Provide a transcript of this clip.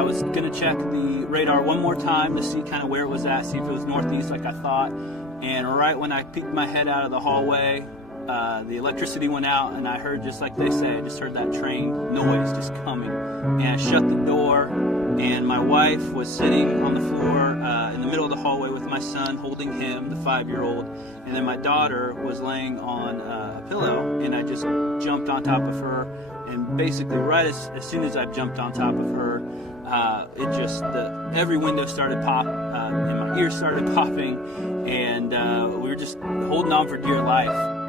I was going to check the radar one more time to see kind of where it was at, see if it was northeast like I thought. And right when I peeked my head out of the hallway, the electricity went out, and I heard, just like they say, I just heard that train noise just coming. And I shut the door, and my wife was sitting on the floor in the middle of the hallway with my son, holding him, the 5-year-old. And then my daughter was laying on a pillow, and I just jumped on top of her. And basically, right as soon as I jumped on top of her, every window started pop, and my ears started popping, and we were just holding on for dear life.